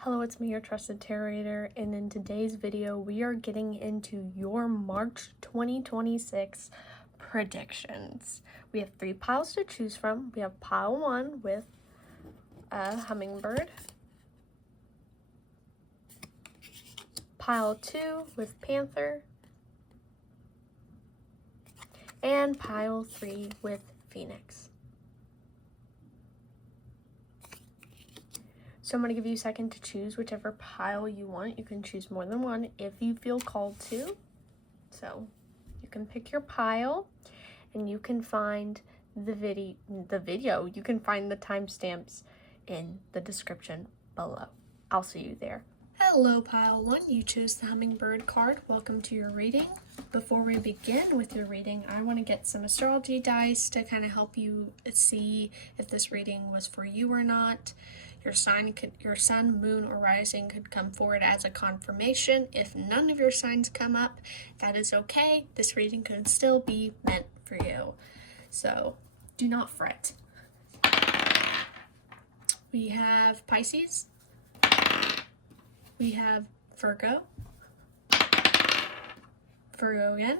Hello, it's me, your trusted tarot reader, and in today's video, we are getting into your March 2026 predictions. We have 3 piles to choose from. We have pile 1 with a hummingbird, pile 2 with panther, and pile 3 with phoenix. So I'm going to give you a second to choose whichever pile you want. You can choose more than one if you feel called to. So you can pick your pile and you can find the video. You can find the timestamps in the description below. I'll see you there. Hello, pile 1. You chose the hummingbird card. Welcome to your reading. Before we begin with your reading, I want to get some astrology dice to kind of help you see if this reading was for you or not. Your sun, moon, or rising could come forward as a confirmation. If none of your signs come up, that is okay. This reading can still be meant for you. So do not fret. We have Pisces. We have Virgo. Virgo again.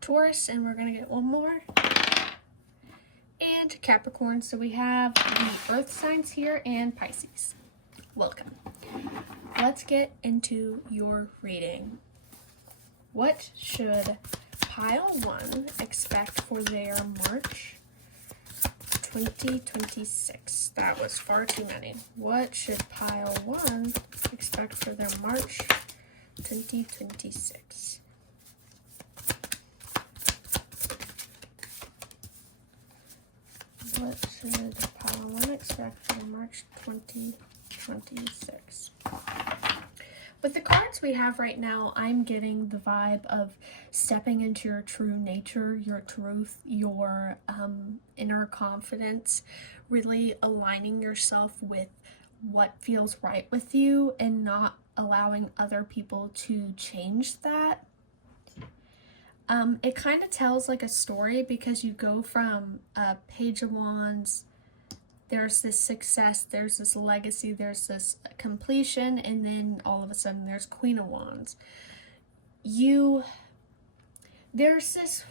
Taurus, and we're going to get one more. And Capricorn. So we have the earth signs here and Pisces. Welcome. Let's get into your reading. What should pile 1 expect for their March 2026? That was far too many. What should pile 1 expect for their March 2026? What should pile 1 expect for March 2026? With the cards we have right now, I'm getting the vibe of stepping into your true nature, your truth, your inner confidence, really aligning yourself with what feels right with you and not allowing other people to change that. It kind of tells like a story because you go from Page of Wands, there's this success, there's this legacy, there's this completion, and then all of a sudden there's Queen of Wands. There's this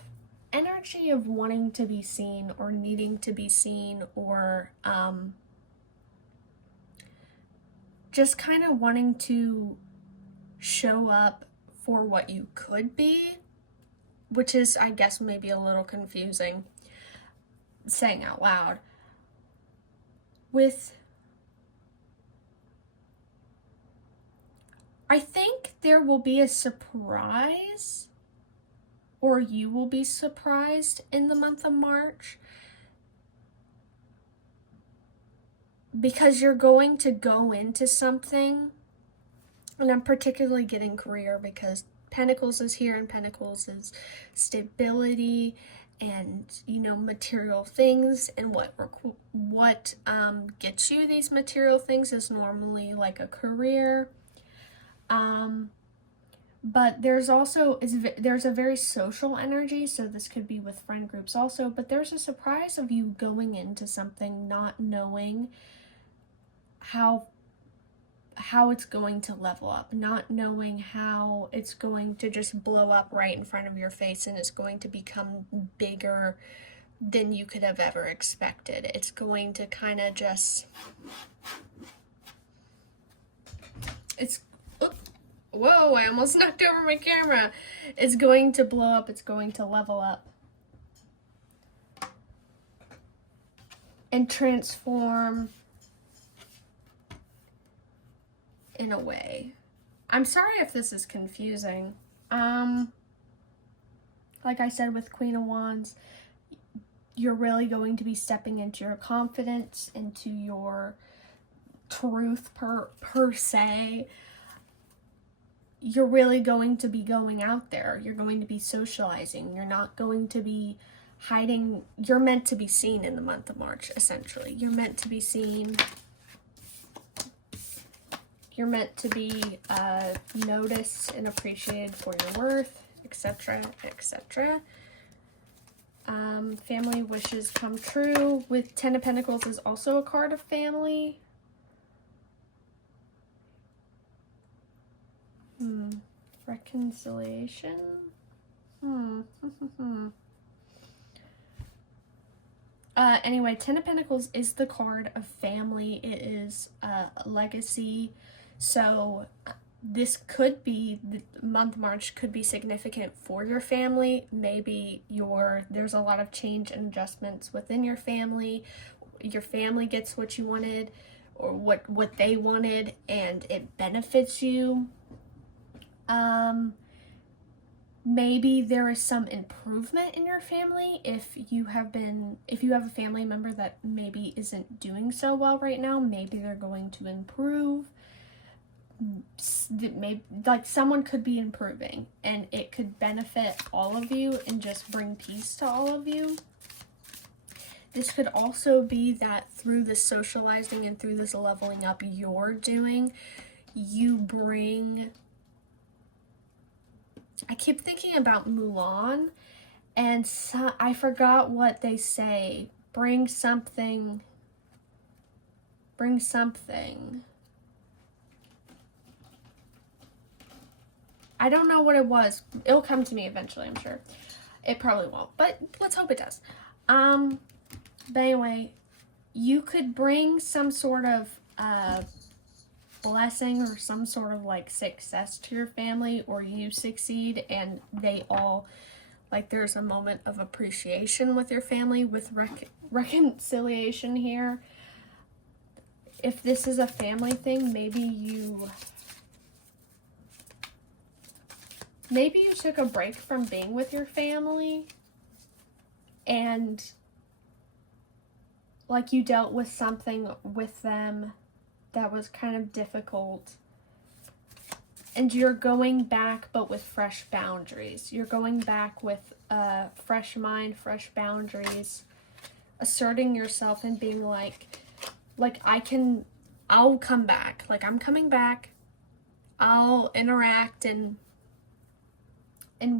energy of wanting to be seen or needing to be seen or just kind of wanting to show up for what you could be, which is, I guess, maybe a little confusing saying out loud. I think there will be a surprise, or you will be surprised in the month of March, because you're going to go into something, and I'm particularly getting career because Pentacles is here, and Pentacles is stability and, you know, material things, and what gets you these material things is normally like a career. But there's also there's a very social energy, so this could be with friend groups also, but there's a surprise of you going into something not knowing how it's going to level up, not knowing how it's going to just blow up right in front of your face and it's going to become bigger than you could have ever expected. It's going to kind of just, whoa, I almost knocked over my camera. It's going to blow up, it's going to level up and transform in a way. I'm sorry if this is confusing. Like I said with Queen of Wands, you're really going to be stepping into your confidence, into your truth per se. You're really going to be going out there. You're going to be socializing. You're not going to be hiding. You're meant to be seen in the month of March, essentially. You're meant to be seen. You're meant to be noticed and appreciated for your worth, etc., etc. Family wishes come true. With 10 of Pentacles is also a card of family. Reconciliation. Anyway, Ten of Pentacles is the card of family. It is legacy. So this could be, the month March could be significant for your family. Maybe there's a lot of change and adjustments within your family. Your family gets what you wanted, or what they wanted, and it benefits you. Maybe there is some improvement in your family if you have a family member that maybe isn't doing so well right now. Maybe they're going to improve. Maybe, like, someone could be improving, and it could benefit all of you and just bring peace to all of you. This could also be that through this socializing and through this leveling up you're doing, you bring... I keep thinking about Mulan, and I forgot what they say. Bring something. I don't know what it was. It'll come to me eventually, I'm sure. It probably won't, but let's hope it does. But anyway, you could bring some sort of blessing or some sort of like success to your family, or you succeed and they all, like, there's a moment of appreciation with your family, with reconciliation here. If this is a family thing, maybe you took a break from being with your family, and like you dealt with something with them that was kind of difficult, and you're going back, but with fresh boundaries. You're going back with a fresh mind, fresh boundaries, asserting yourself and being like I'll come back. Like, I'm coming back. I'll interact, and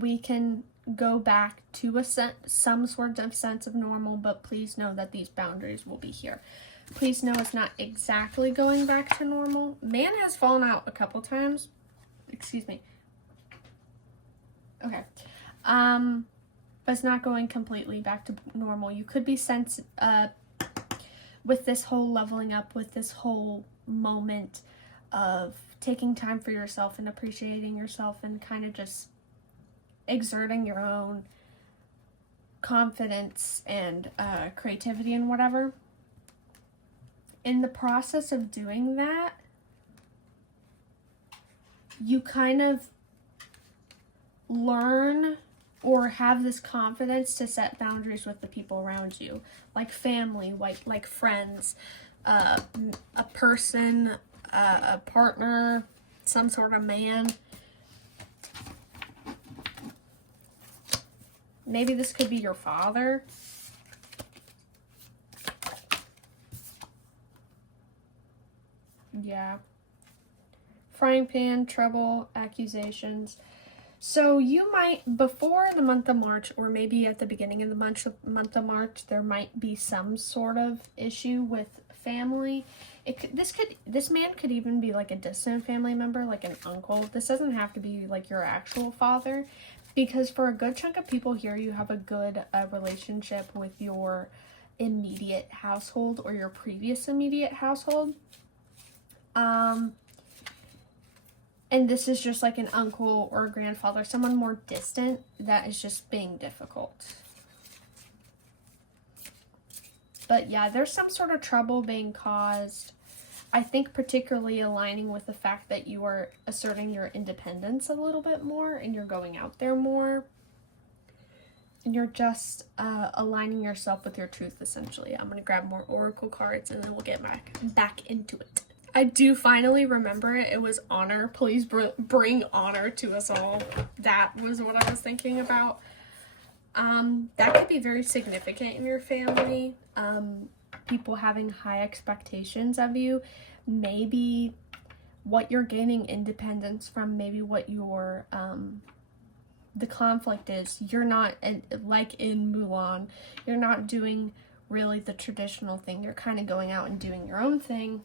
we can go back to some sort of sense of normal, but please know that these boundaries will be here. Please know it's not exactly going back to normal. Man has fallen out a couple times. Excuse me. Okay. But it's not going completely back to normal. You could be with this whole leveling up, with this whole moment of taking time for yourself and appreciating yourself and kind of just exerting your own confidence and creativity and whatever. In the process of doing that, you kind of learn or have this confidence to set boundaries with the people around you, like family, like friends, a person, a partner, some sort of man. Maybe this could be your father. Yeah. Frying pan, trouble, accusations. So you might, before the month of March, or maybe at the beginning of the month of March, there might be some sort of issue with family. This man could even be like a distant family member, like an uncle. This doesn't have to be like your actual father, because for a good chunk of people here, you have a good relationship with your immediate household or your previous immediate household. And this is just like an uncle or a grandfather, someone more distant that is just being difficult. But yeah, there's some sort of trouble being caused. I think particularly aligning with the fact that you are asserting your independence a little bit more, and you're going out there more. And you're just aligning yourself with your truth, essentially. I'm going to grab more oracle cards, and then we'll get back into it. I do finally remember it. It was honor. Please bring honor to us all. That was what I was thinking about. That could be very significant in your family. People having high expectations of you. Maybe what you're gaining independence from. Maybe what your the conflict is. You're not, like in Mulan, you're not doing really the traditional thing. You're kind of going out and doing your own thing.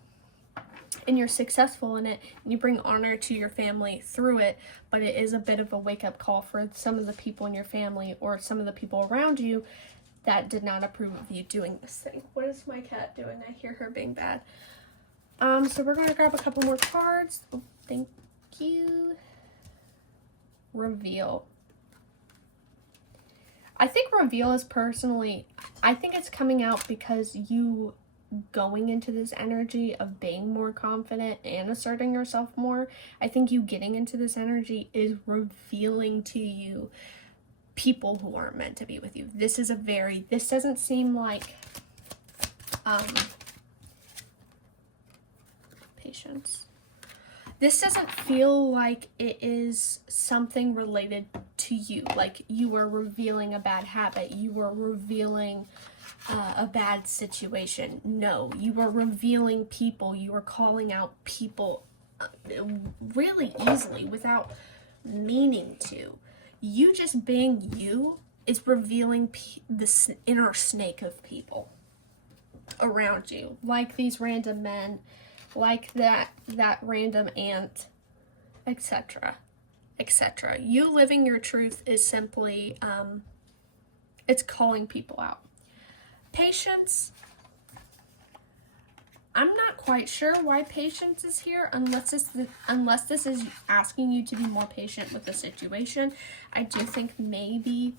and you're successful in it, and you bring honor to your family through it, but it is a bit of a wake-up call for some of the people in your family or some of the people around you that did not approve of you doing this thing. What is my cat doing? I hear her being bad. So we're going to grab a couple more cards. Oh, thank you. Reveal. I think reveal is personally, I think it's coming out because you going into this energy of being more confident and asserting yourself more. I think you getting into this energy is revealing to you people who aren't meant to be with you. This doesn't seem like patience. This doesn't feel like it is something related to you, like you are revealing a bad habit, you are revealing a bad situation. No, you are revealing people, you are calling out people really easily without meaning to. You just being you is revealing this inner snake of people around you, like these random men, like that random aunt, etc., etc. You living your truth is simply it's calling people out. Patience, I'm not quite sure why patience is here unless this is asking you to be more patient with the situation. I do think maybe,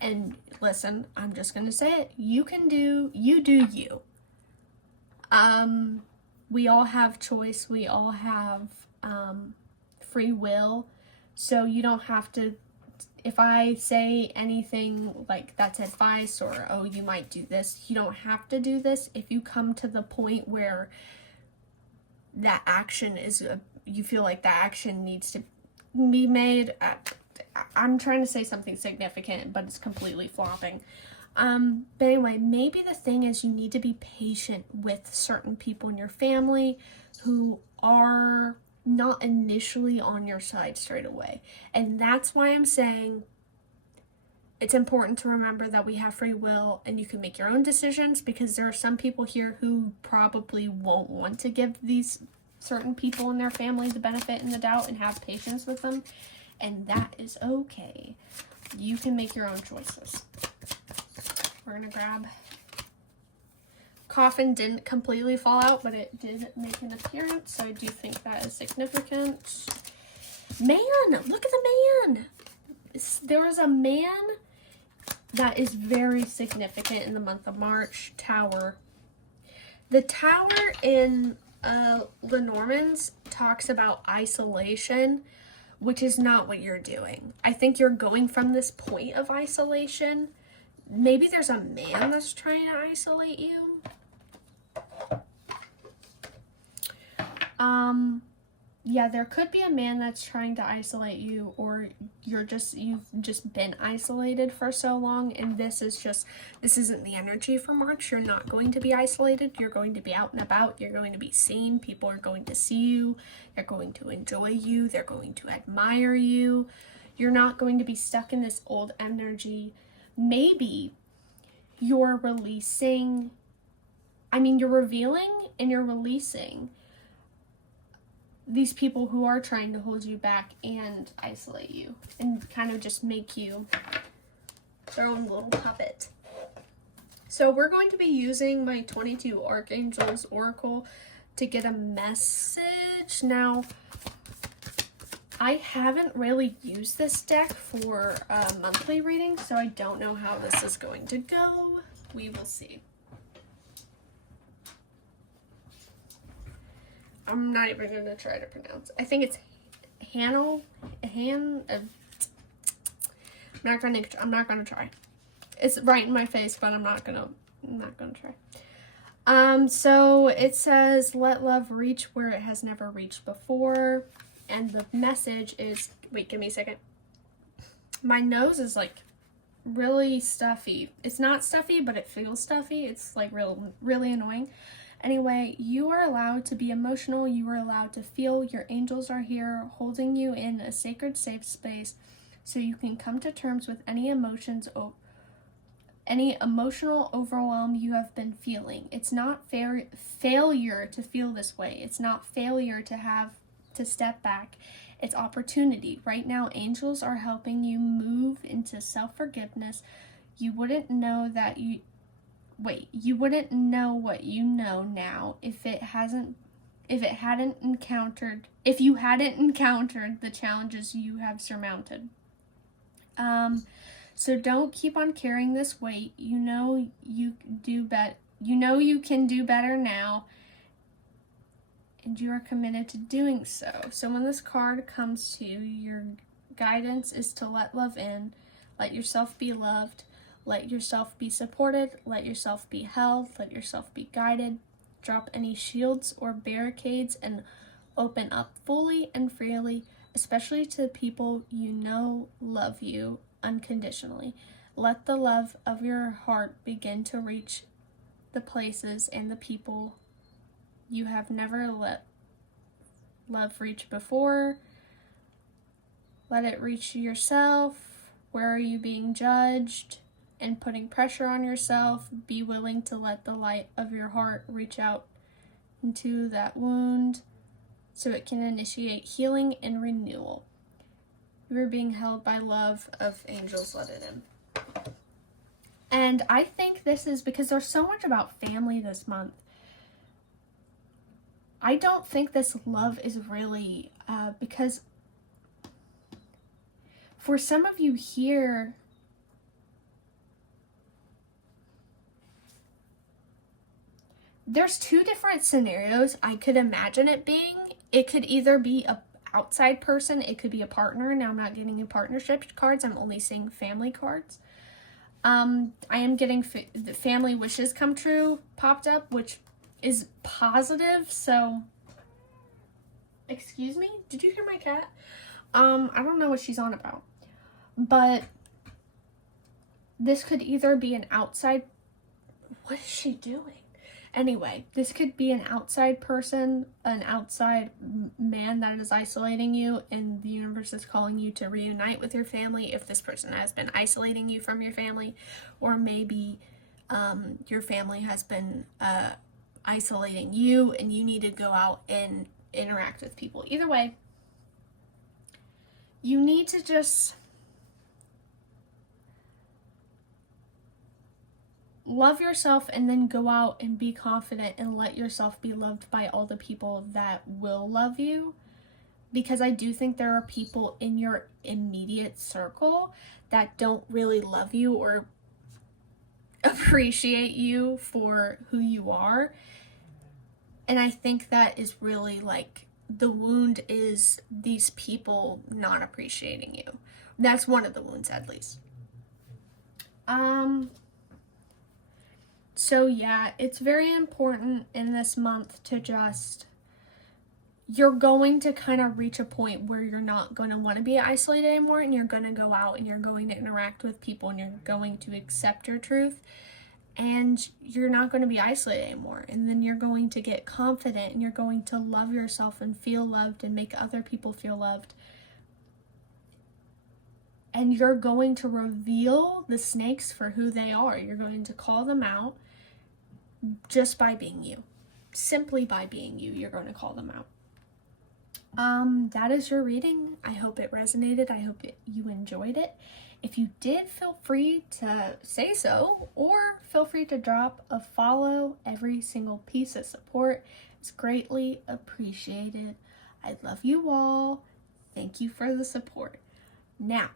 and listen, I'm just gonna say it, you do you. We all have choice, we all have free will, so you don't have to, if I say anything like that's advice or, oh, you might do this, you don't have to do this. If you come to the point where that action is, you feel like that action needs to be made, I'm trying to say something significant, but it's completely flopping. But anyway, maybe the thing is you need to be patient with certain people in your family who are not initially on your side straight away. And that's why I'm saying it's important to remember that we have free will and you can make your own decisions, because there are some people here who probably won't want to give these certain people in their family the benefit and the doubt and have patience with them. And that is okay. You can make your own choices. We're going to grab. Coffin didn't completely fall out, but it did make an appearance, so I do think that is significant. Man, look at the man. There was a man that is very significant in the month of March. Tower. The tower in Lenormand's talks about isolation, which is not what you're doing. I think you're going from this point of isolation. Maybe there's a man that's trying to isolate you. Yeah, there could be a man that's trying to isolate you, or you've just been isolated for so long, and this isn't the energy for March. You're not going to be isolated. You're going to be out and about. You're going to be seen. People are going to see you. They're going to enjoy you. They're going to admire you. You're not going to be stuck in this old energy. Maybe you're releasing, you're revealing and you're releasing these people who are trying to hold you back and isolate you and kind of just make you their own little puppet. So we're going to be using my 22 Archangels Oracle to get a message. Now, I haven't really used this deck for a monthly reading, so I don't know how this is going to go. We will see. I'm not even going to try to pronounce. I think it's I'm not going to try. It's right in my face, but I'm not going to try. So it says, let love reach where it has never reached before. And the message is, wait, give me a second. My nose is like really stuffy. It's not stuffy, but it feels stuffy. It's like really annoying. Anyway, you are allowed to be emotional. You are allowed to feel. Your angels are here holding you in a sacred safe space so you can come to terms with any emotions any emotional overwhelm you have been feeling. It's not failure to feel this way. It's not failure to have to step back. It's opportunity. Right now, angels are helping you move into self-forgiveness. You wouldn't know that you wouldn't know what you know now if you hadn't encountered the challenges you have surmounted. So don't keep on carrying this weight. You know you can do better now, and you are committed to doing so. So when this card comes to you, your guidance is to let love in, let yourself be loved, let yourself be supported, let yourself be held, let yourself be guided. Drop any shields or barricades and open up fully and freely, especially to the people you know love you unconditionally. Let the love of your heart begin to reach the places and the people you have never let love reach before. Let it reach yourself. Where are you being judged and putting pressure on yourself? Be willing to let the light of your heart reach out into that wound so it can initiate healing and renewal. You are being held by love of angels. Let it in. And I think this is because there's so much about family this month. I don't think this love is really because for some of you here, there's two different scenarios I could imagine it being. It could either be a outside person, it could be a partner. Now I'm not getting any partnership cards, I'm only seeing family cards. I am getting the family wishes come true popped up, which is positive. So, excuse me, did you hear my cat? I don't know what she's on about, but this could either be an outside, what is she doing? Anyway, this could be an outside person, an outside man that is isolating you, and the universe is calling you to reunite with your family if this person has been isolating you from your family, or maybe your family has been isolating you and you need to go out and interact with people. Either way, you need to just love yourself and then go out and be confident and let yourself be loved by all the people that will love you. Because I do think there are people in your immediate circle that don't really love you or appreciate you for who you are. And I think that is really like the wound is these people not appreciating you. That's one of the wounds, at least. So yeah, it's very important in this month to just, you're going to kind of reach a point where you're not going to want to be isolated anymore, and you're going to go out and you're going to interact with people and you're going to accept your truth, and you're not going to be isolated anymore. And then you're going to get confident and you're going to love yourself and feel loved and make other people feel loved. And you're going to reveal the snakes for who they are. You're going to call them out just by being you. Simply by being you, you're going to call them out. That is your reading. I hope it resonated. I hope you enjoyed it. If you did, feel free to say so, or feel free to drop a follow. Every single piece of support is greatly appreciated. I love you all. Thank you for the support. Now,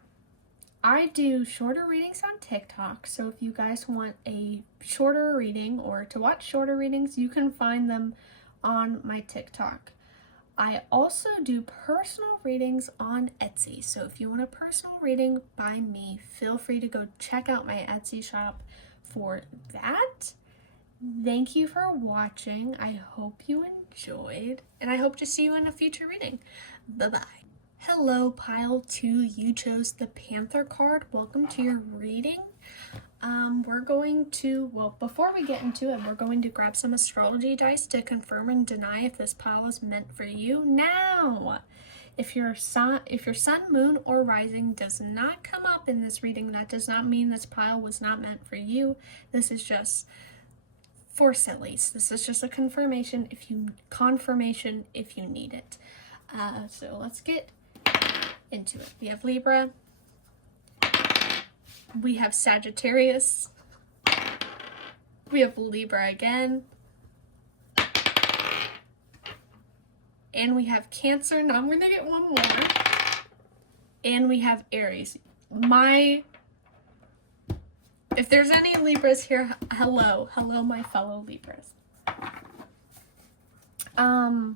I do shorter readings on TikTok, so if you guys want a shorter reading or to watch shorter readings, you can find them on my TikTok. I also do personal readings on Etsy, so if you want a personal reading by me, feel free to go check out my Etsy shop for that. Thank you for watching. I hope you enjoyed, and I hope to see you in a future reading. Bye-bye. Hello, Pile 2. You chose the Panther card. Welcome to your reading. We're going to, well, before we get into it, we're going to grab some astrology dice to confirm and deny if this pile is meant for you. Now, If your sun, moon, or rising does not come up in this reading, that does not mean this pile was not meant for you. This is just for sillies. This is just a confirmation if you need it. So let's get into it. We have Libra. We have Sagittarius. We have Libra again. And we have Cancer. Now I'm going to get one more. And we have Aries. If there's any Libras here, hello. Hello, my fellow Libras. Hi.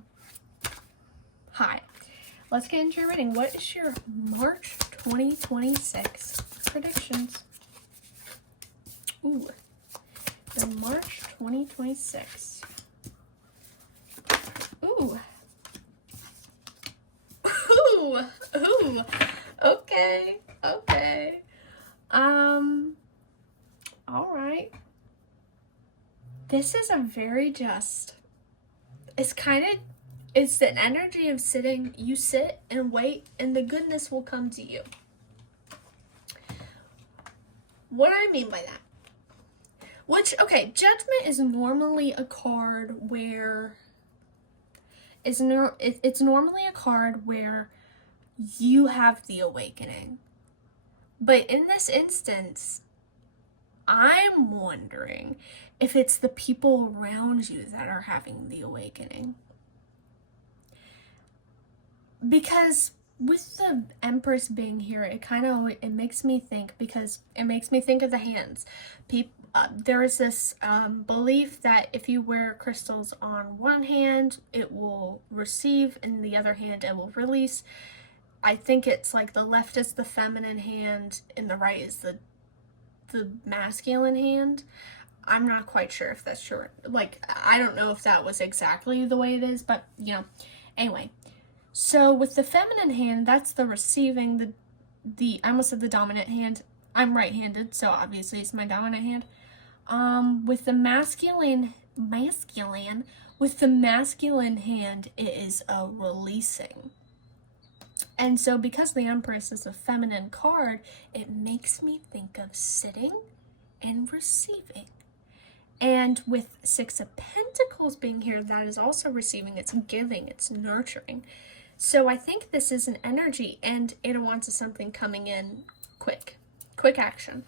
Let's get into your reading. What is your March 2026 predictions? Ooh. The March 2026. Ooh. Ooh. Ooh. Okay. Okay. All right. This is a very just. It's the energy of sitting. You sit and wait, and the goodness will come to you. What do I mean by that? Judgment is normally a card where it's normally a card where you have the awakening. But in this instance, I'm wondering if it's the people around you that are having the awakening. Because with the Empress being here, it makes me think, because it makes me think of the hands. There is this belief that if you wear crystals on one hand, it will receive, and the other hand, it will release. I think it's like the left is the feminine hand, and the right is the masculine hand. I'm not quite sure if that's true. Like, I don't know if that was exactly the way it is, but, anyway. So with the feminine hand, that's the receiving, I almost said the dominant hand. I'm right-handed, so obviously it's my dominant hand. With the masculine hand, it is a releasing. And so because the Empress is a feminine card, it makes me think of sitting and receiving. And with Six of Pentacles being here, that is also receiving. It's giving, it's nurturing. So I think this is an energy, and it wants something coming in quick action.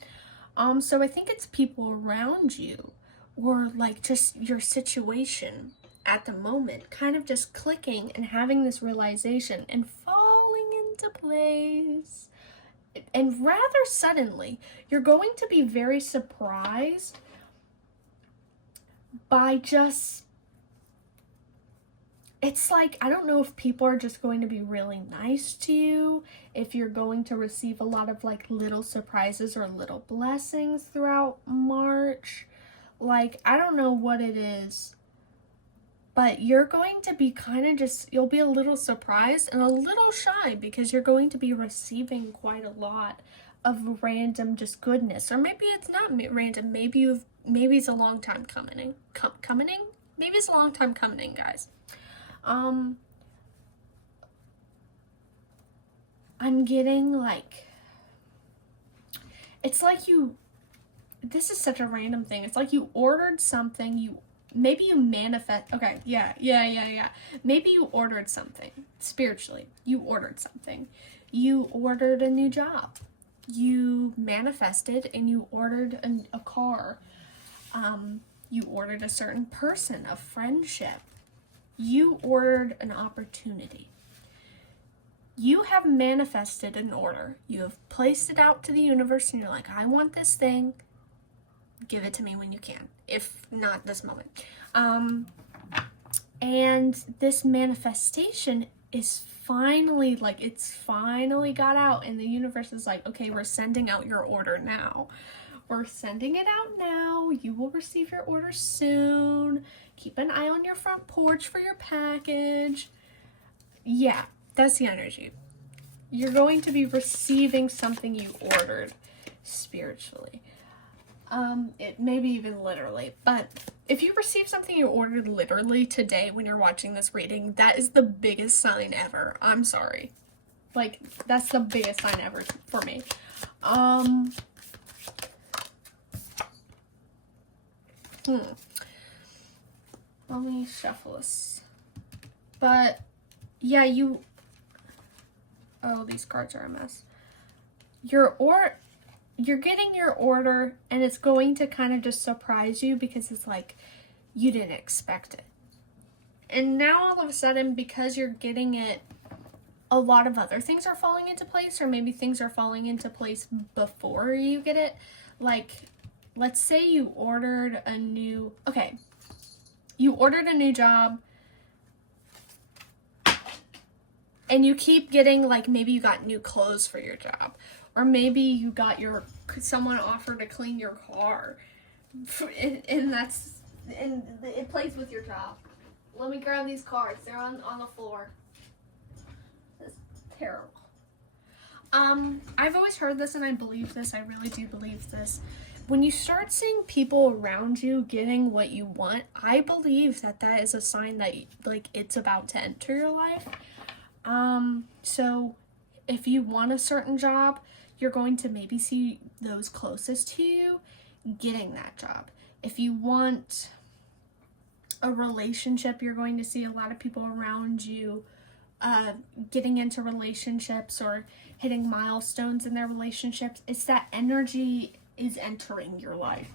So I think it's people around you, or like just your situation at the moment, kind of just clicking and having this realization and falling into place. And rather suddenly, you're going to be very surprised by just, it's like, I don't know if people are just going to be really nice to you, if you're going to receive a lot of like little surprises or little blessings throughout March. Like, I don't know what it is, but you're going to be you'll be a little surprised and a little shy, because you're going to be receiving quite a lot of random just goodness. Or maybe it's not random. Maybe it's a long time coming. Maybe it's a long time coming, guys. I'm getting like, it's like this is such a random thing. It's like you ordered something, maybe you manifest, okay, yeah. Maybe you ordered something, spiritually, you ordered something. You ordered a new job. You manifested and you ordered a car. You ordered a certain person, a friendship. You ordered an opportunity. You have manifested an order. You have placed it out to the universe, and you're like, I want this thing. Give it to me when you can, if not this moment. And this manifestation is finally, like, it's finally got out, and the universe is like, okay, we're sending out your order now. We're sending it out now. You will receive your order soon. Keep an eye on your front porch for your package. Yeah, that's the energy. You're going to be receiving something you ordered spiritually. It maybe even literally. But if you receive something you ordered literally today when you're watching this reading, that is the biggest sign ever. I'm sorry. Like, that's the biggest sign ever for me. Let me shuffle this. But yeah, oh, these cards are a mess. You're getting your order, and it's going to kind of just surprise you because it's like you didn't expect it. And now all of a sudden, because you're getting it, a lot of other things are falling into place, or maybe things are falling into place before you get it. Like, let's say you ordered a new job, and you keep getting, like, maybe you got new clothes for your job, or maybe you got someone offered to clean your car, and it plays with your job. Let me grab these cards. They're on the floor. This is terrible. I've always heard this, and I believe this. I really do believe this. When you start seeing people around you getting what you want, I believe that is a sign that, like, it's about to enter your life. So if you want a certain job, you're going to maybe see those closest to you getting that job. If you want a relationship, you're going to see a lot of people around you getting into relationships or hitting milestones in their relationships. It's that energy is entering your life.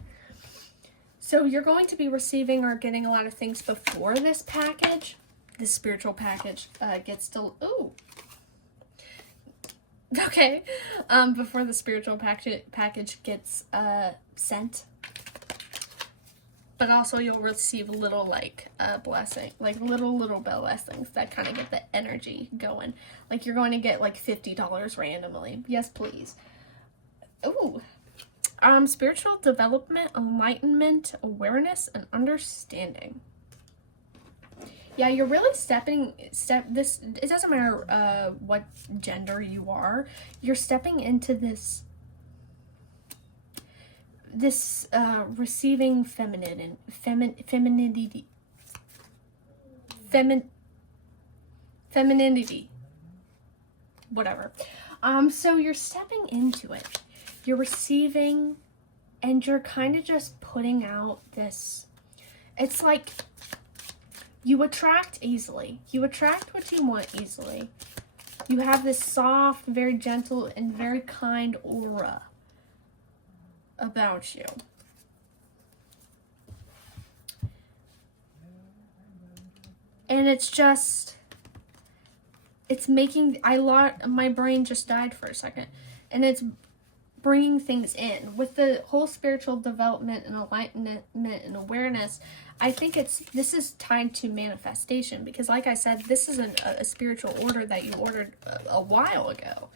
So you're going to be receiving or getting a lot of things before this package. This spiritual package gets to... Ooh! Okay. Before the spiritual package gets sent. But also you'll receive little, like, blessing. Like, little blessings that kind of get the energy going. Like, you're going to get, like, $50 randomly. Yes, please. Ooh. Spiritual development, enlightenment, awareness, and understanding. Yeah, you're really this, it doesn't matter what gender you are, you're stepping into this receiving femininity, whatever. So you're stepping into it, you're receiving, and you're kind of just putting out this, it's like, you attract easily. You attract what you want easily. You have this soft, very gentle, and very kind aura about you. And it's just, it's making, my brain just died for a second. And it's bringing things in. With the whole spiritual development and enlightenment and awareness, I think this is tied to manifestation, because like I said, this is a spiritual order that you ordered a while ago.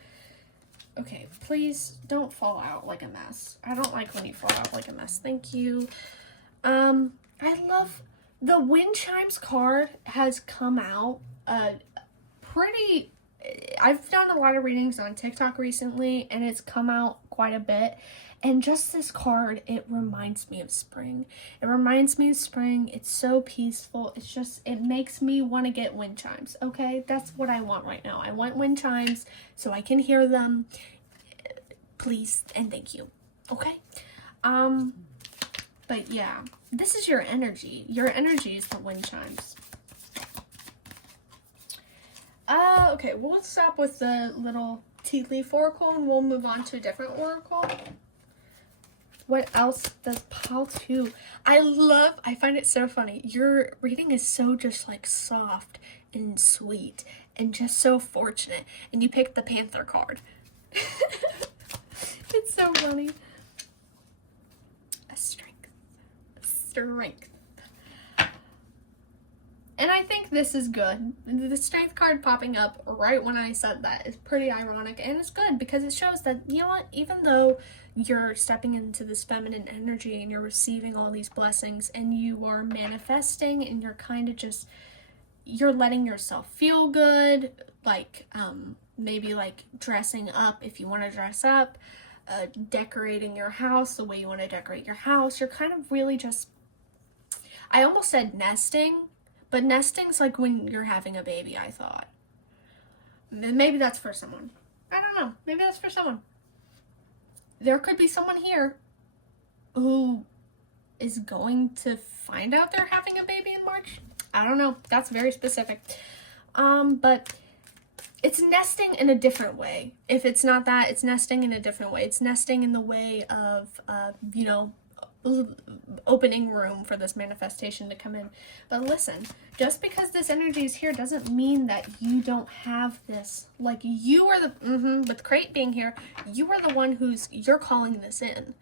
Okay, please don't fall out like a mess. I don't like when you fall out like a mess. Thank you. I love the wind chimes card has come out I've done a lot of readings on TikTok recently, and it's come out quite a bit. And just this card, it reminds me of spring. It reminds me of spring. It's so peaceful. It's just, it makes me want to get wind chimes, okay? That's what I want right now. I want wind chimes so I can hear them. Please and thank you, okay? But yeah, this is your energy. Your energy is the wind chimes. Okay, well, let's stop with the little tea leaf oracle, and we'll move on to a different oracle. What else does pile 2? I find it so funny. Your reading is so just, like, soft and sweet and just so fortunate. And you picked the Panther card. It's so funny. A strength. And I think this is good. The strength card popping up right when I said that is pretty ironic, and it's good because it shows that, you know what, even though you're stepping into this feminine energy and you're receiving all these blessings and you are manifesting and you're kind of just, you're letting yourself feel good, like maybe like dressing up if you want to dress up, decorating your house the way you want to decorate your house. You're kind of really just, I almost said nesting, but nesting's like when you're having a baby, I thought. Maybe that's for someone. I don't know. Maybe that's for someone. There could be someone here who is going to find out they're having a baby in March. I don't know. That's very specific. But it's nesting in a different way. If it's not that, it's nesting in a different way. It's nesting in the way of, you know, opening room for this manifestation to come in. But listen, just because this energy is here doesn't mean that you don't have this. Like, you are the, with Crate being here, you are the one you're calling this in.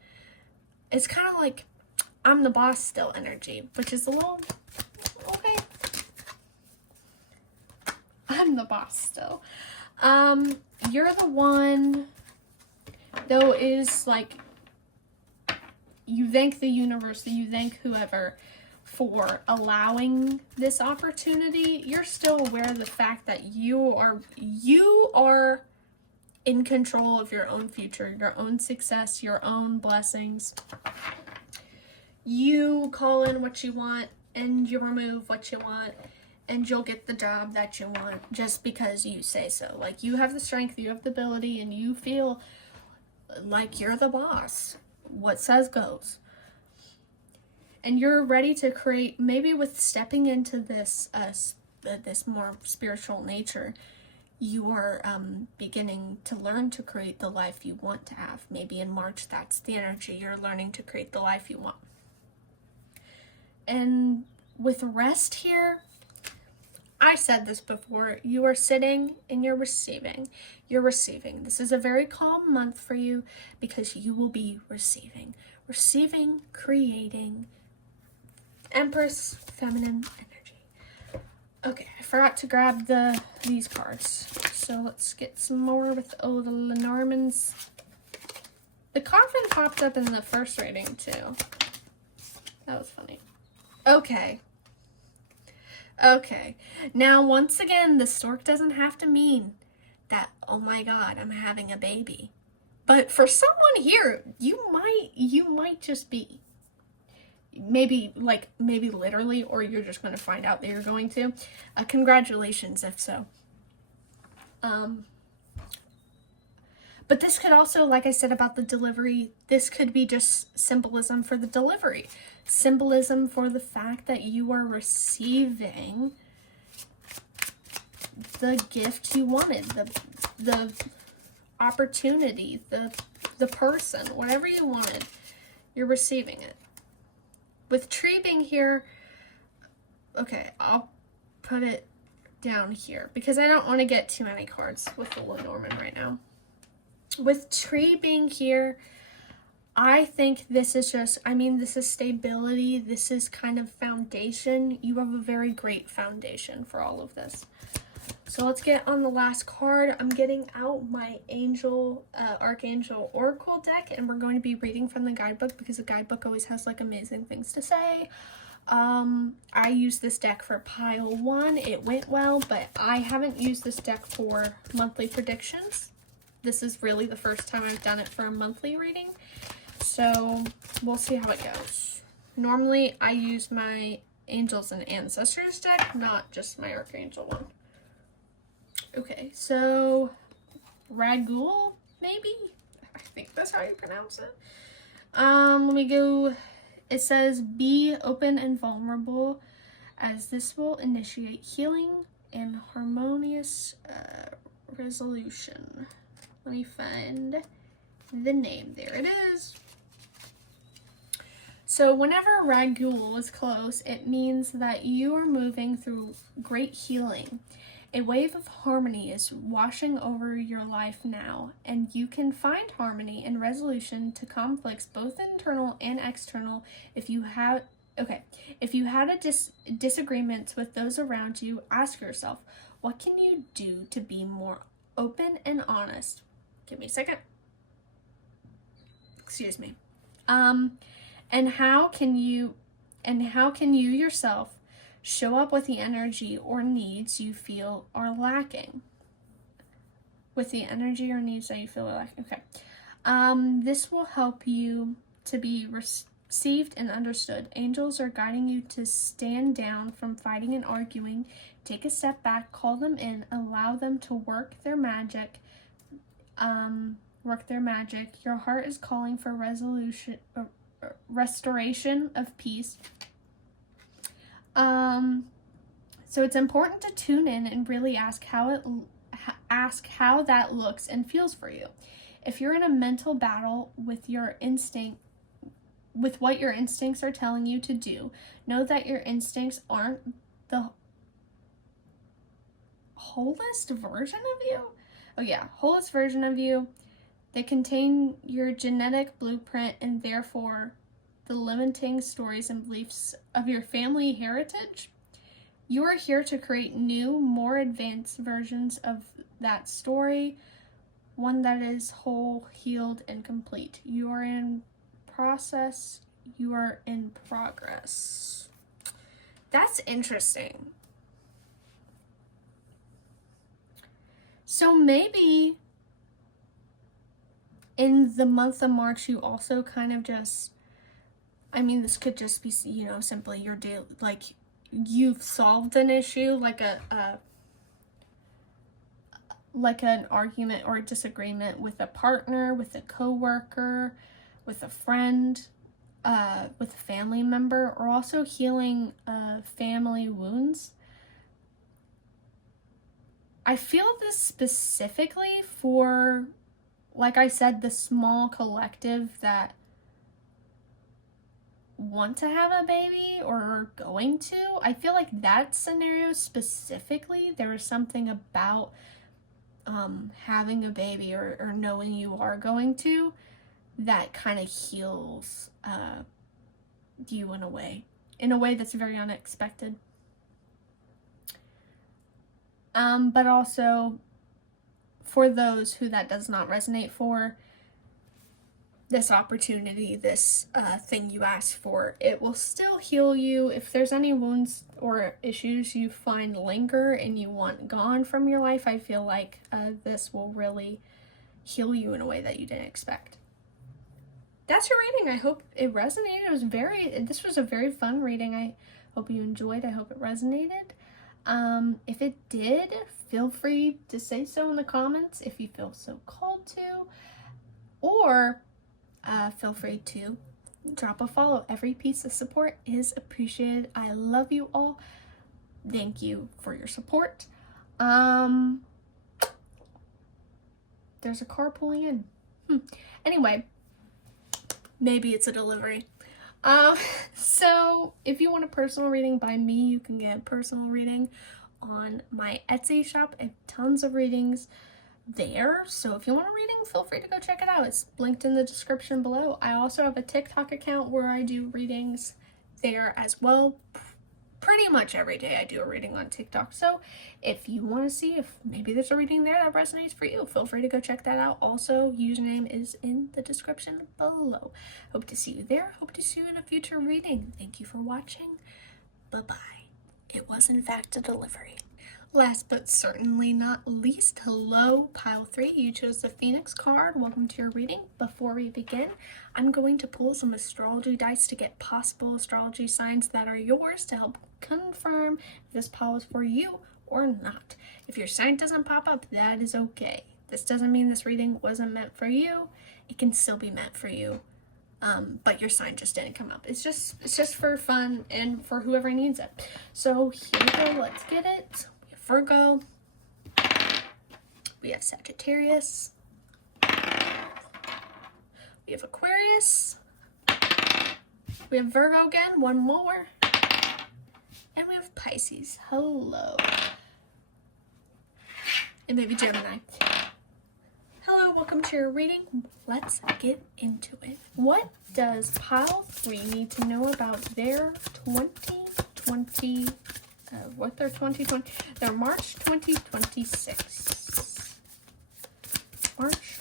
It's kind of like, I'm the boss still energy, which is a little, okay. I'm the boss still. You're the one, though, is like, you thank the universe, you thank whoever for allowing this opportunity. You're still aware of the fact that you are in control of your own future, your own success, your own blessings. You call in what you want and you remove what you want, and you'll get the job that you want just because you say so. Like, you have the strength, you have the ability, and you feel like you're the boss. What says goes. And you're ready to create, maybe with stepping into this this more spiritual nature, you are beginning to learn to create the life you want to have. Maybe in March, that's the energy. You're learning to create the life you want. And with rest here, I said this before, you are sitting and you're receiving. You're receiving. This is a very calm month for you because you will be receiving. Receiving, creating. Empress, feminine energy. Okay, I forgot to grab these cards. So let's get some more with the Lenormands. The coffin popped up in the first reading too. That was funny. Okay. Okay, now once again, the stork doesn't have to mean that, oh my God, I'm having a baby. But for someone here, you might just be. Maybe literally, or you're just going to find out that you're going to. Congratulations, if so. But this could also, like I said about the delivery, this could be just symbolism for the delivery. Symbolism for the fact that you are receiving the gift you wanted, the opportunity, the person, whatever you wanted, you're receiving it. With tree being here, okay, I'll put it down here because I don't want to get too many cards with the Lenormand right now. With tree being here, I think this is just, this is stability. This is kind of foundation. You have a very great foundation for all of this. So let's get on the last card. I'm getting out my Archangel Oracle deck, and we're going to be reading from the guidebook because the guidebook always has like amazing things to say. I used this deck for pile 1. It went well, but I haven't used this deck for monthly predictions. This is really the first time I've done it for a monthly reading. So we'll see how it goes. Normally I use my Angels and Ancestors deck, not just my Archangel one. Okay, so Ragul, maybe? I think that's how you pronounce it. Let me go. It says, be open and vulnerable, as this will initiate healing and harmonious resolution. Let me find the name. There it is. So whenever Ragul is close, it means that you are moving through great healing. A wave of harmony is washing over your life now, and you can find harmony and resolution to conflicts, both internal and external. If you had disagreements with those around you, ask yourself, what can you do to be more open and honest? Give me a second. Excuse me. And how can you yourself show up with the energy or needs you feel are lacking? With the energy or needs that you feel are lacking. Okay. This will help you to be received and understood. Angels are guiding you to stand down from fighting and arguing. Take a step back, call them in, allow them to work their magic. Your heart is calling for restoration of peace. So it's important to tune in and really ask how that looks and feels for you. If you're in a mental battle with what your instincts are telling you to do, know that your instincts aren't the wholest version of you. Wholest version of you. They contain your genetic blueprint and therefore the limiting stories and beliefs of your family heritage. You are here to create new, more advanced versions of that story, one that is whole, healed, and complete. You are in process. You are in progress. That's interesting. So maybe in the month of March, you also kind of just, this could just be, simply your day, like you've solved an issue, like an argument or a disagreement with a partner, with a coworker, with a friend, with a family member, or also healing family wounds. I feel this specifically for, like I said, the small collective that want to have a baby or are going to. I feel like that scenario specifically, there is something about having a baby or knowing you are going to that kind of heals you in a way that's very unexpected. But also for those who that does not resonate for, this opportunity, this thing you asked for, it will still heal you. If there's any wounds or issues you find linger and you want gone from your life, I feel like this will really heal you in a way that you didn't expect. That's your reading. I hope it resonated. This was a very fun reading. I hope you enjoyed. I hope it resonated. If it did, feel free to say so in the comments if you feel so called to, or feel free to drop a follow. Every piece of support is appreciated. I love you all. Thank you for your support. There's a car pulling in. Anyway, maybe it's a delivery. So if you want a personal reading by me, you can get a personal reading on my Etsy shop. I have tons of readings there, so if you want a reading, feel free to go check it out. It's linked in the description below. I also have a TikTok account where I do readings there as well. Pretty much every day I do a reading on TikTok, so if you want to see if maybe there's a reading there that resonates for you, feel free to go check that out. Also, username is in the description below. Hope to see you there. Hope to see you in a future reading. Thank you for watching. Bye-bye. It was in fact a delivery. Last but certainly not least, hello, pile 3. You chose the Phoenix card. Welcome to your reading. Before we begin, I'm going to pull some astrology dice to get possible astrology signs that are yours to help confirm if this pile is for you or not. If your sign doesn't pop up, that is okay. This doesn't mean this reading wasn't meant for you. It can still be meant for you. But your sign just didn't come up. It's just for fun and for whoever needs it. So here we go. Let's get it. We have Virgo. We have Sagittarius. We have Aquarius. We have Virgo again. One more. And we have Pisces. Hello. And maybe Gemini. Hello, welcome to your reading. Let's get into it. What does pile 3 need to know about their 2020, their March 2026. March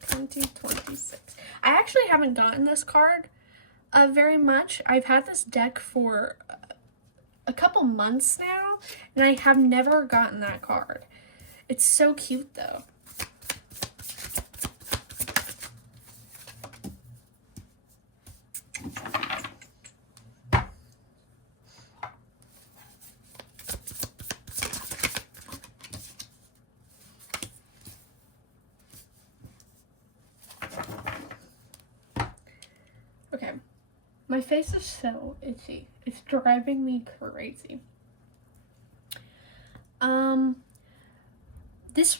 2026. I actually haven't gotten this card very much. I've had this deck for a couple months now, and I have never gotten that card. It's so cute though. Okay, my face is so itchy. It's driving me crazy. This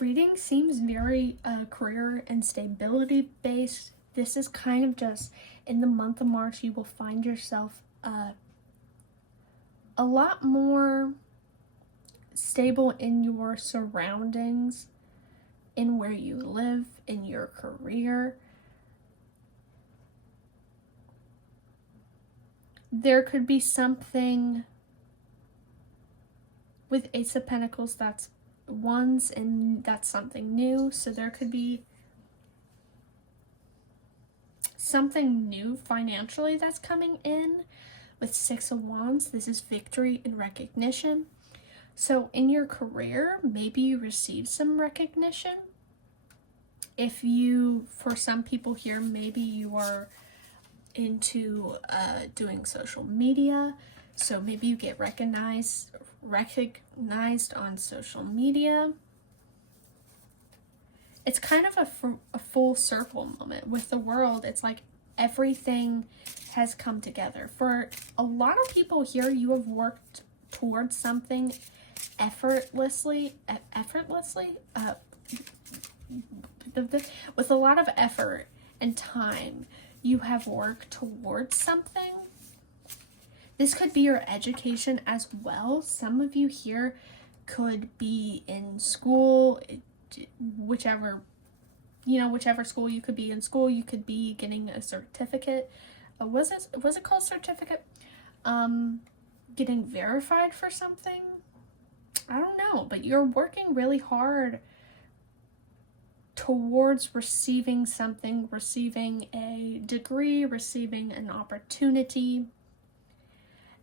reading seems very career and stability based. This is kind of just in the month of March, you will find yourself a lot more stable in your surroundings, in where you live, in your career. There could be something with Ace of Pentacles that's wands, and that's something new. So there could be something new financially that's coming in. With Six of Wands, this is victory and recognition. So in your career, maybe you receive some recognition. If you, for some people here, maybe you are into doing social media, so maybe you get recognized on social media. It's kind of a full circle moment with the world. It's like everything has come together. For a lot of people here, you have worked towards something effortlessly, with a lot of effort and time. You have worked towards something. This could be your education as well. Some of you here could be in school, whichever school you could be in school. You could be getting a certificate. Was it called certificate? Getting verified for something. I don't know, but you're working really hard towards receiving something, receiving a degree, receiving an opportunity.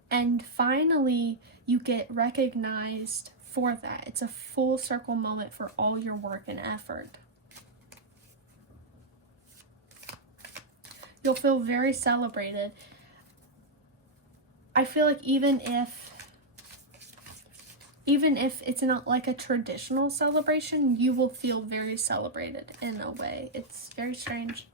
And finally, you get recognized for that. It's a full circle moment for all your work and effort. You'll feel very celebrated. I feel like even if it's not like a traditional celebration, you will feel very celebrated in a way. It's very strange.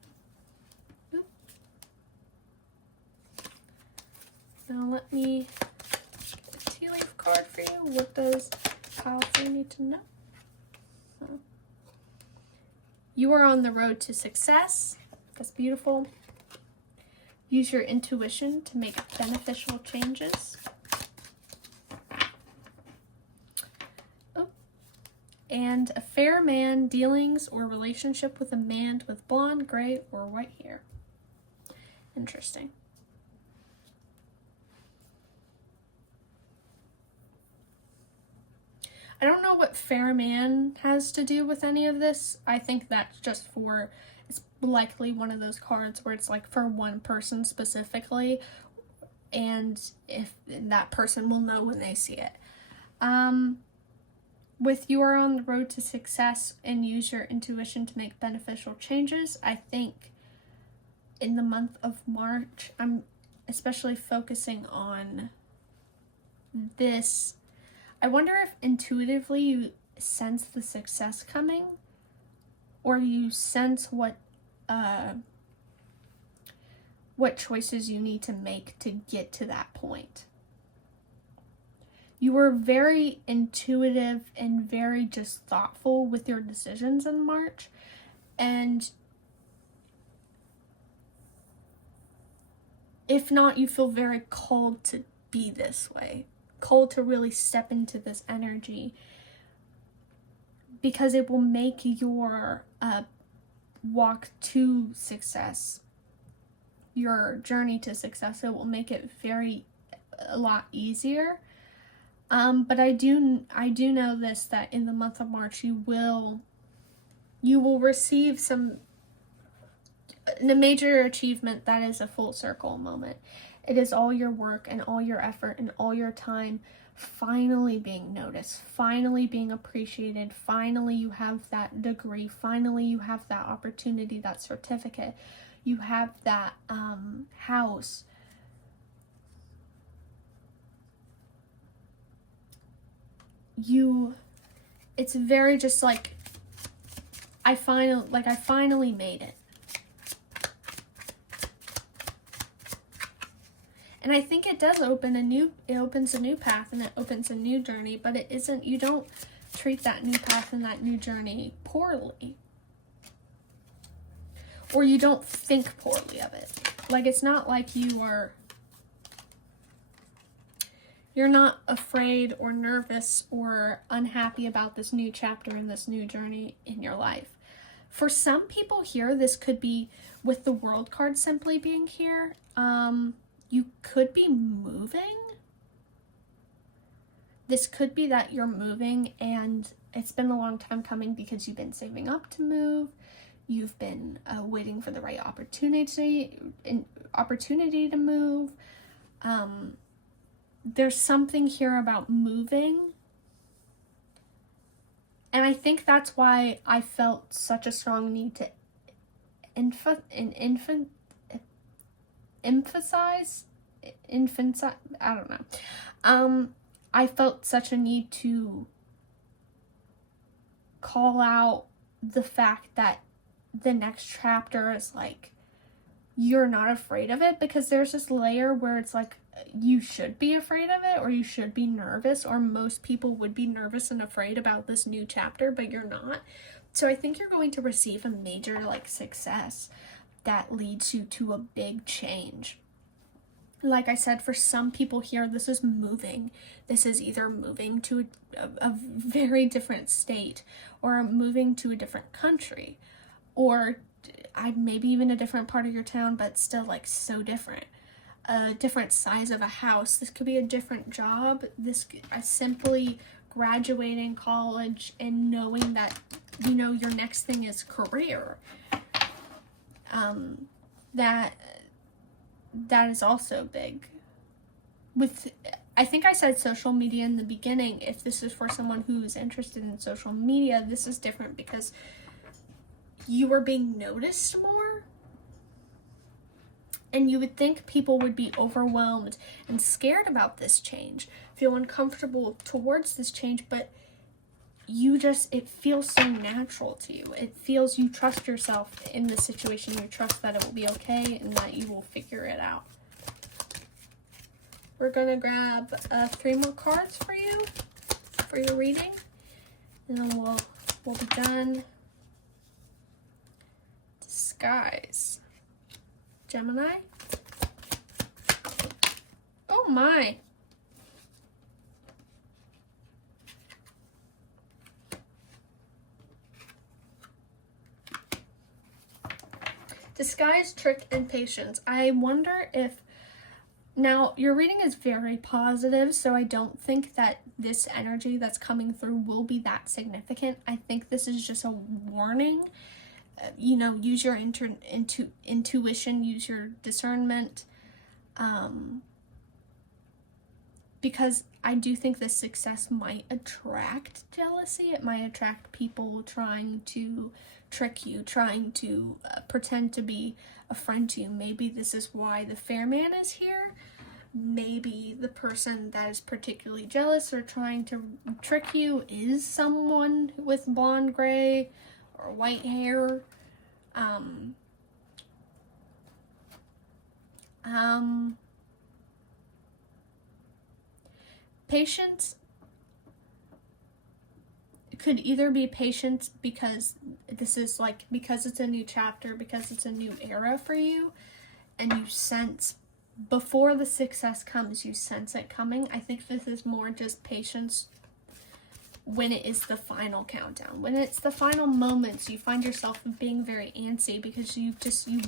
Now let me get a tea leaf card for you. What does policy need to know? You are on the road to success. That's beautiful. Use your intuition to make beneficial changes. And a fair man, dealings or relationship with a man with blonde, gray, or white hair. Interesting. I don't know what fair man has to do with any of this. I think that's just for, it's likely one of those cards where it's like for one person specifically, and if that person will know when they see it. With you are on the road to success and use your intuition to make beneficial changes, I think in the month of March, I'm especially focusing on this. I wonder if intuitively you sense the success coming, or you sense what choices you need to make to get to that point. You were very intuitive and very just thoughtful with your decisions in March, and if not, you feel very called to be this way, called to really step into this energy, because it will make your walk to success, your journey to success, it will make it a lot easier. But I do know this, that in the month of March you will receive some a major achievement that is a full circle moment. It is all your work and all your effort and all your time finally being noticed, finally being appreciated, finally you have that degree, finally you have that opportunity, that certificate, you have that house. It's very just like, I finally made it. And I think it does it opens a new path and it opens a new journey, but it isn't, you don't treat that new path and that new journey poorly. Or you don't think poorly of it. Like, it's not like you're not afraid or nervous or unhappy about this new chapter and this new journey in your life. For some people here, this could be with the World card simply being here. You could be moving. This could be that you're moving and it's been a long time coming because you've been saving up to move. You've been waiting for the right opportunity to move. There's something here about moving. And I think that's why I felt such a strong need to emphasize, I don't know. I felt such a need to call out the fact that the next chapter is like, you're not afraid of it, because there's this layer where it's like, you should be afraid of it, or you should be nervous, or most people would be nervous and afraid about this new chapter, but you're not. So I think you're going to receive a major success that leads you to a big change. Like I said, for some people here, this is moving. This is either moving to a very different state, or moving to a different country, or maybe even a different part of your town, but still so different. A different size of a house. This could be a different job. This simply graduating college and knowing that, your next thing is career. That is also big. I think I said social media in the beginning. If this is for someone who's interested in social media, this is different because you are being noticed more. And you would think people would be overwhelmed and scared about this change, feel uncomfortable towards this change, but it feels so natural to you. It feels you trust yourself in this situation. You trust that it will be okay and that you will figure it out. We're going to grab 3 more cards for you, for your reading, and then we'll be done. Disguise. Gemini. Oh my. Disguise, trick, and patience. I wonder if, now your reading is very positive, so I don't think that this energy that's coming through will be that significant. I think this is just a warning. Use your intuition, use your discernment, because I do think this success might attract jealousy. It might attract people trying to trick you, trying to pretend to be a friend to you. Maybe this is why the fair man is here. Maybe the person that is particularly jealous or trying to trick you is someone with blonde, gray, or white hair. Patience could either be patience because this is because it's a new chapter, because it's a new era for you, and you sense before the success comes, you sense it coming. I think this is more just patience when it is the final countdown. When it's the final moments, you find yourself being very antsy because you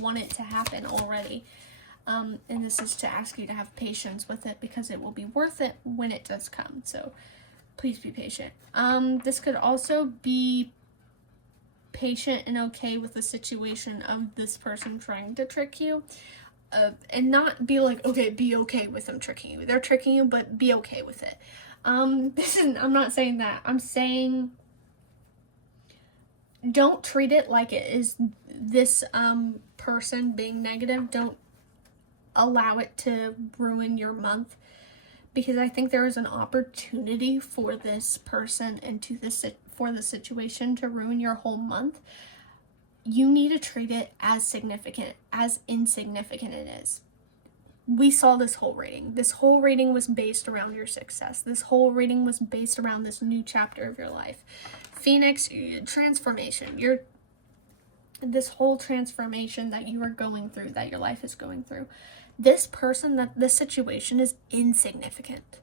want it to happen already. And this is to ask you to have patience with it because it will be worth it when it does come. So please be patient. This could also be patient and okay with the situation of this person trying to trick you. And not be like, okay, be okay with them tricking you. They're tricking you, but be okay with it. I'm not saying that. I'm saying don't treat it like it is this person being negative. Don't allow it to ruin your month, because I think there is an opportunity for this person and for the situation to ruin your whole month. You need to treat it as insignificant it is. We saw this whole reading. This whole reading was based around your success. This whole reading was based around this new chapter of your life. Phoenix, transformation. This whole transformation that you are going through, that your life is going through. This situation is insignificant.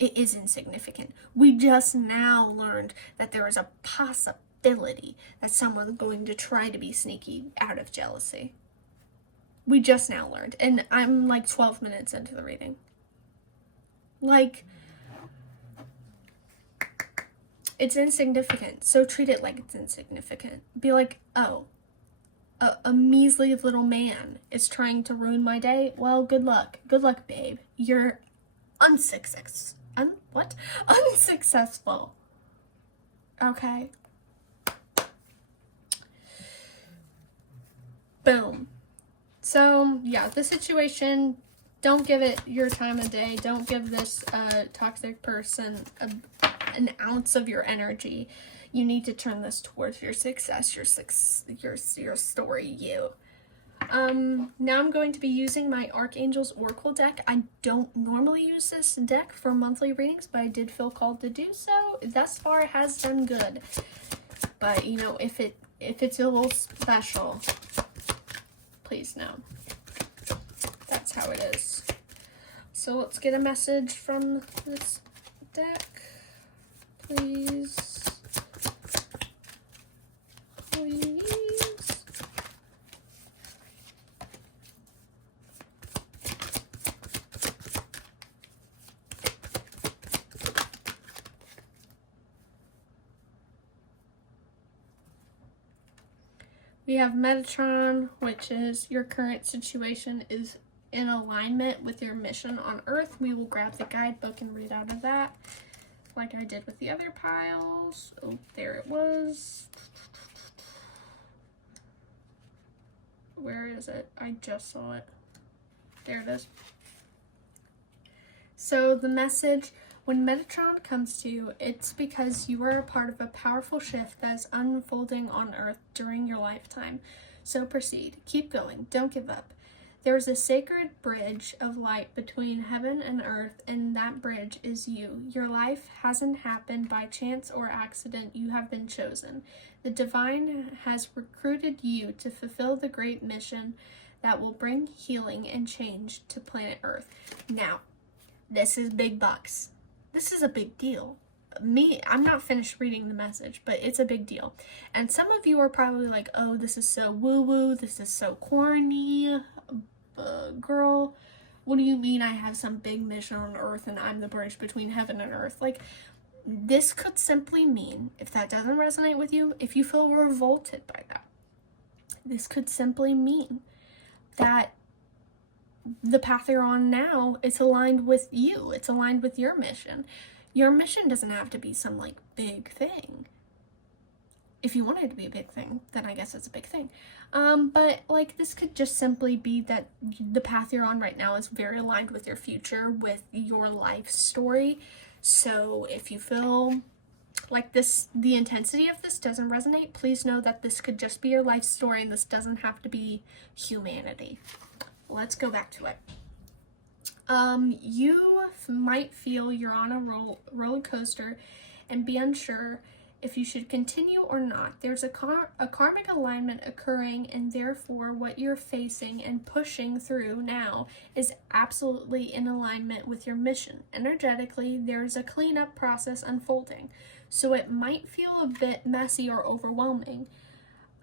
It is insignificant. We just now learned that there is a possibility that someone's going to try to be sneaky out of jealousy. We just now learned, and I'm like 12 minutes into the reading. Like, it's insignificant, so treat it like it's insignificant. Be like, oh, a measly little man is trying to ruin my day. Well, good luck. Good luck, babe. You're unsuccessful. Okay? Boom. So, yeah, the situation, don't give it your time of day. Don't give this toxic person an ounce of your energy. You need to turn this towards your success, your story, you. Now I'm going to be using my Archangel's Oracle deck. I don't normally use this deck for monthly readings, but I did feel called to do so. Thus far, it has done good. But, you know, if it's a little special, please know. That's how it is. So let's get a message from this deck. Please. We have Metatron, which is your current situation is in alignment with your mission on Earth. We will grab the guidebook and read out of that, like I did with the other piles. Oh, there it was. Where is it? I just saw it. There it is. So the message, when Metatron comes to you, it's because you are a part of a powerful shift that is unfolding on Earth during your lifetime. So proceed. Keep going. Don't give up. There is a sacred bridge of light between heaven and earth, and that bridge is you. Your life hasn't happened by chance or accident. You have been chosen. The divine has recruited you to fulfill the great mission that will bring healing and change to planet Earth. Now, this is big bucks. This is a big deal. I'm not finished reading the message, but it's a big deal. And some of you are probably like, oh, this is so woo-woo, this is so corny. Girl, what do you mean I have some big mission on Earth and I'm the bridge between heaven and earth? Like, this could simply mean, if that doesn't resonate with you, if you feel revolted by that, this could simply mean that the path you're on now, it's aligned with you. It's aligned with your mission. Your mission doesn't have to be some, like, big thing. If you want it to be a big thing, then I guess it's a big thing. But, like, this could just simply be that the path you're on right now is very aligned with your future, with your life story. So if you feel like the intensity of this doesn't resonate, please know that this could just be your life story and this doesn't have to be humanity. Let's go back to it. You might feel you're on a roller coaster and be unsure if you should continue or not. There's a karmic alignment occurring, and therefore what you're facing and pushing through now is absolutely in alignment with your mission. Energetically, there's a cleanup process unfolding, so it might feel a bit messy or overwhelming.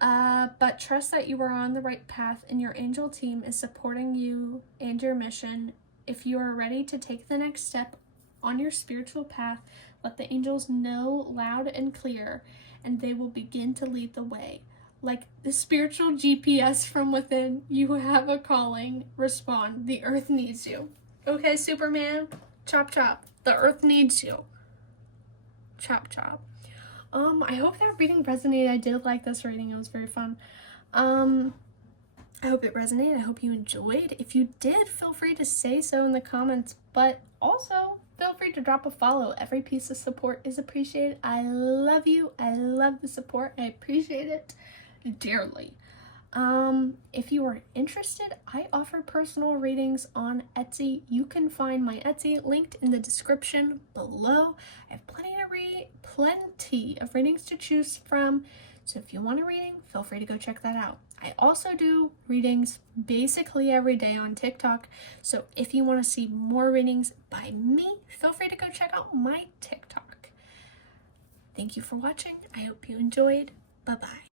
But trust that you are on the right path, and your angel team is supporting you and your mission. If you are ready to take the next step on your spiritual path, let the angels know loud and clear, and they will begin to lead the way. Like the spiritual GPS from within, you have a calling. Respond. The earth needs you. Okay, Superman? Chop chop. The earth needs you. Chop chop. I hope that reading resonated. I did like this reading. It was very fun. I hope it resonated. I hope you enjoyed. If you did, feel free to say so in the comments, but also feel free to drop a follow. Every piece of support is appreciated. I love you. I love the support. I appreciate it dearly. If you are interested, I offer personal readings on Etsy. You can find my Etsy linked in the description below. I have plenty of readings to choose from. So if you want a reading, feel free to go check that out. I also do readings basically every day on TikTok. So if you want to see more readings by me, feel free to go check out my TikTok. Thank you for watching. I hope you enjoyed. Bye-bye.